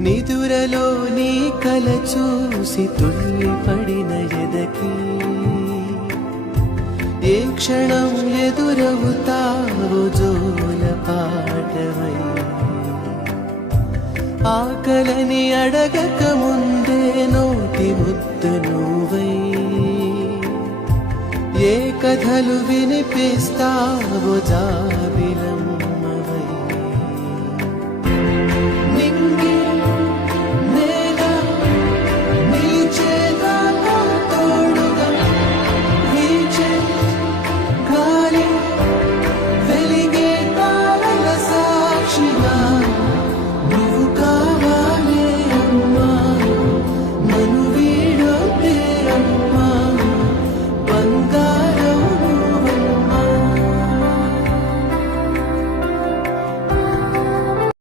నిదురలో నీ కల చూసి తుళ్ళిపడిన ఎదకి ఏ క్షణం ఎదురవుతావో జోల పాటవై ఆకలని అడగక ముందే నోటి ముద్దు నువ్వై ఏ కథలు వినిపిస్తావో జాబిలం